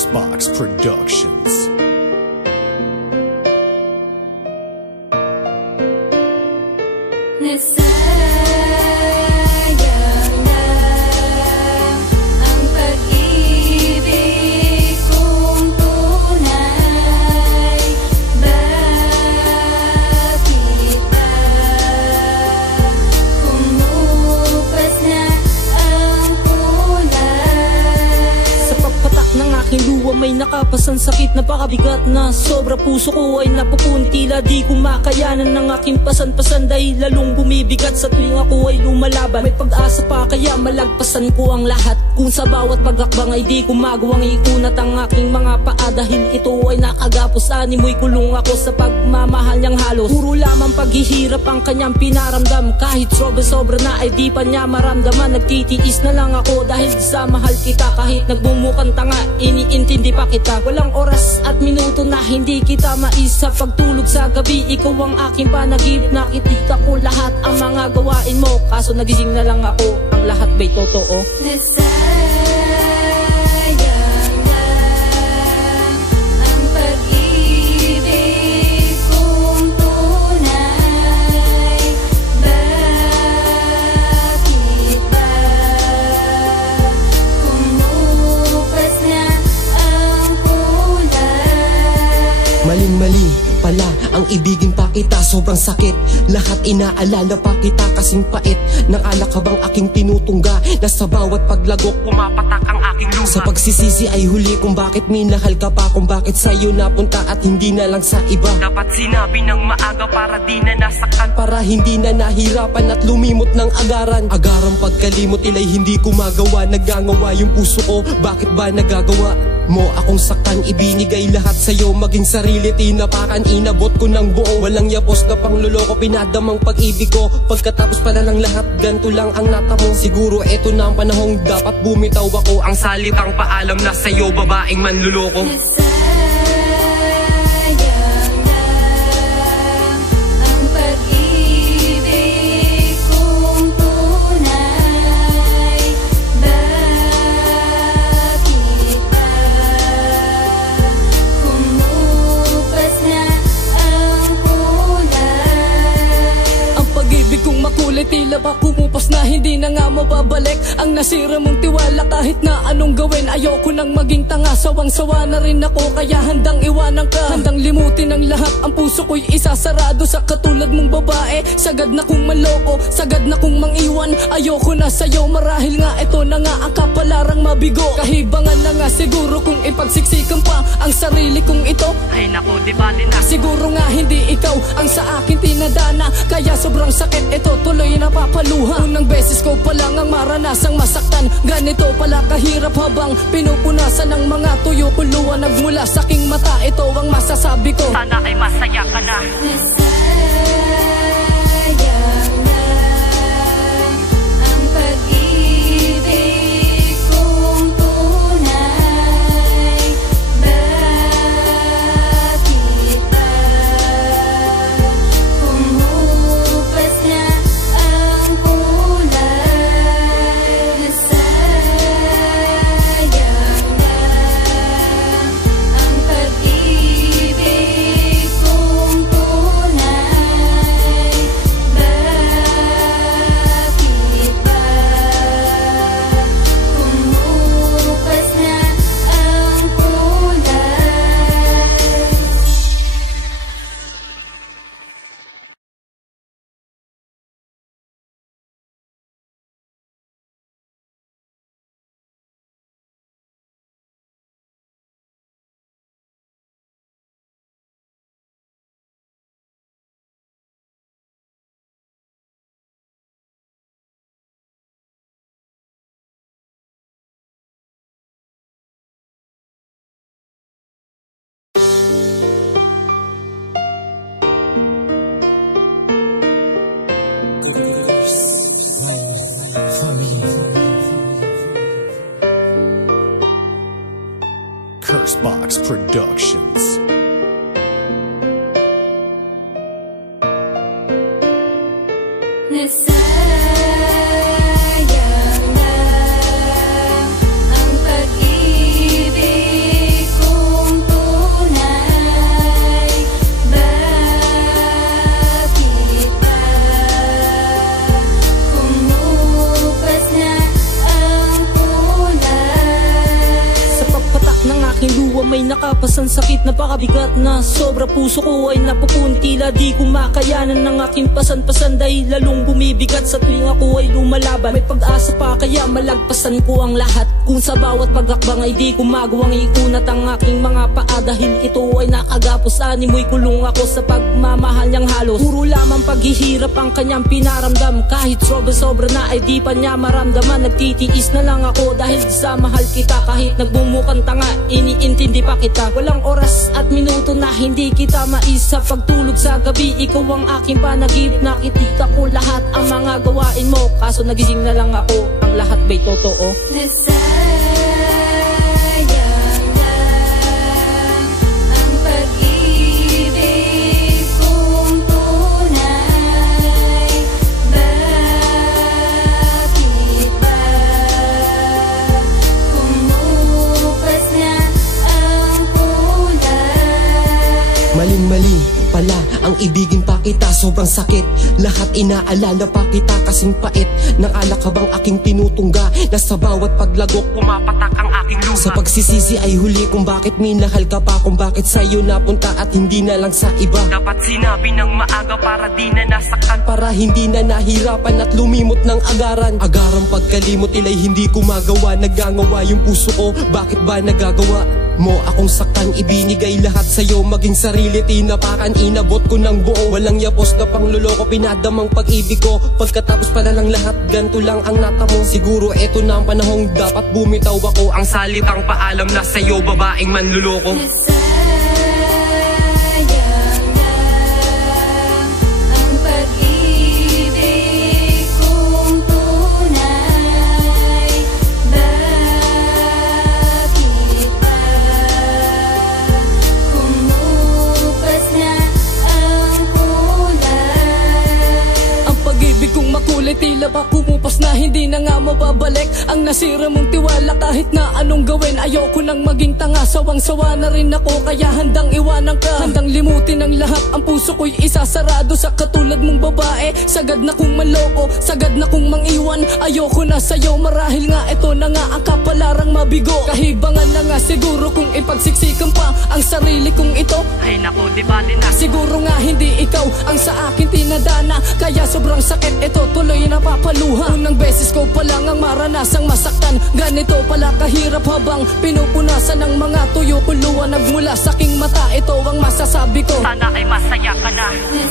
Cursebox Productions. Nasayang lang ang pag-ibig kong tunay. Bakit ba kumupas na ang kulay? Sa pagpatak ng aking luwa may nakapasan sakit na pakabigat na sobra puso ko ay napupuntila. Di ko makayanan ng aking pasan-pasan dahil lalong bumibigat sa tuwing ako ay lumalaban. May pag-asa pa kaya malagpasan ko ang lahat. Kung sa bawat pagakbang ay di ko magawang ikunat ang aking mga paa dahil ito ay nakagapos. Animoy kulong ako sa pagmamahal niyang halos. Puro lamang paghihirap ang kanyang pinaramdam. Kahit sobra-sobra na ay di pa niya maramdaman. Nagtitiis na lang ako dahil sa mahal kita. Kahit nagbumukang tanga, iniintindi pa kita. Walang oras at minuto na hindi kita maisa. Pagtulog sa gabi, ikaw ang aking panaginip. Nakikita ko lahat ang mga gawain mo. Kaso nagising na lang ako, ang lahat ba'y totoo? Nasayang lang ang pag-ibig kong tunay. Bakit ba kumupas na ang kulay? Maling-mali pala ang ibigin pa kita, sobrang sakit. Lahat inaalala pa kita kasing pait ng alakabang aking tinutungga, na sa bawat paglagok pumapatak ang aking luha. Sa pagsisisi ay huli kung bakit minahal ka pa, kung bakit sa'yo napunta at hindi na lang sa iba. Dapat sinabi ng maaga para di na nasaktan, para hindi na nahirapan at lumimot ng agaran. Agarang pagkalimot ila'y hindi ko magawa. Nagangawa yung puso ko, bakit ba nagagawa mo akong saktan? Ibinigay lahat sa'yo, maging sarili tinapakan. Inabot ko ng buo, walang yapos na pangluloko. Pinadamang pag-ibig ko, pagkatapos pala ng lahat ganto lang ang natamo. Siguro eto na ang panahong dapat bumitaw ako. Ang salitang paalam na sa'yo, babaeng manluloko. Nasayang lang ang pag-ibig kong tunay. Bakit ba kumupas na ang kulay? Ang pag-ibig kong makulay tila ba kumupas na, hindi na nga mababalik. Ang nasira mong tiwala kahit na anong gawin. Ayoko nang maging tanga, sawang-sawa na rin ako. Kaya handang iwanan ka, handang limutin ang lahat. Ang puso ko'y isasarado sa katulad mong babae. Sagad na kong maloko, sagad na kong mangiwan. Ayoko na sa'yo marahil nga ito na nga ang kapalarang mabigo. Kahibangan na nga siguro kung ipagsiksikan pa ang sarili kong ito. Ay naku, di bali na. Siguro nga hindi ikaw ang sa akin tinadana, kaya sobrang sakit ito tuloy napapaluha. Unang beses ko pa lang ang maranasang masaktan. Ganito pala kahirap habang pinupunasan ng mga tuyo ko luwanag mula sa aking mata. Ito ang masasabi ko, sana ay masaya ka na. Nasayang lang ang pag-ibig kong tunay. Bakit ba kumupas na ang kulay? Nasayang lang ang pag-ibig kong tunay. Bakit ba kumupas na ang kulay? Cursebox Productions. Nasayang lang ang pag-ibig malapas ang sakit, napakabigat na sobra. Puso ko ay napupuntila, di ko makayanan ng aking pasan-pasan. Dahil lalong bumibigat sa tuwing ako ay lumalaban. May pag-asa pa kaya malagpasan ko ang lahat. Kung sa bawat pag-akbang ay di ko magawang iunat ang aking mga paa. Dahil ito ay nakagapos, animoy kulong ako sa pagmamahal niyang halos. Puro lamang paghihirap ang kanyang pinaramdam. Kahit sobra-sobra na ay di pa niya maramdaman. Nagtitiis na lang ako dahil sa mahal kita. Kahit nagbumukang tanga, iniintindi pa kita. Walang oras at minuto na hindi kita maisa. Pagtulog sa gabi, ikaw ang aking panaginip. Nakikita ko lahat ang mga gawain mo. Kaso nagising na lang ako, ang lahat ba'y totoo? Nasayang lang ang pag-ibig kong tunay. Bakit ba kumupas na ang kulay? Maling-mali pala ang ibigin pa kita, sobrang sakit. Lahat inaalala pa kita kasing pait. Nang alakabang aking tinutungga, na sa bawat paglagok pumapatak ang aking luha. Sa pagsisisi ay huli kung bakit minahal ka pa, kung bakit sa'yo napunta at hindi na lang sa iba. Dapat sinabi ng maaga para di na nasaktan, para hindi na nahirapan at lumimot ng agaran. Agarang pagkalimot ila'y hindi ko magawa. Nagangawa yung puso ko, bakit ba nagagawa mo akong saktan? Ibinigay lahat sa'yo, maging sarili tinapakan. Inabot ko ng buo, walang yapos na pangluloko. Pinadamang pag-ibig ko, pagkatapos pala ng lahat ganto lang ang natamo. Siguro eto na ang panahong dapat bumitaw ako. Ang salitang paalam na sa'yo, babaeng manluloko. Nasayang lang ang pag-ibig kong tunay. Bakit ba kumupas na ang kulay? Ang pag-ibig kong makulay, tila ba kumupas na hindi na nga mababalik. Ang nasira mong tiwala, kahit na anong gawin, ayoko nang maging tanga. Sawang-sawa na rin ako, kaya handang iwanan ka. Handang limutin ang lahat, ang puso ko'y isasarado sa katulad mong babae. Sagad na kong maloko, sagad na kong mangiwan. Ayoko na sa'yo, marahil nga ito na nga ang kapalarang mabigo. Kahibangan na nga siguro kung ipagsiksikan pa ang sarili kong ito. Ay naku, di bali na. Siguro nga hindi ikaw ang sa akin tinadana, kaya sobrang sakit ito, tuloy napapaluha. Unang beses ko pa lang ang maranasang masaktan. Ganito pala kahirap habang pinupunasan ng mga tuyo ko luwanag mula sa aking mata. Ito ang masasabi ko, sana ay masaya ka na. Nasayang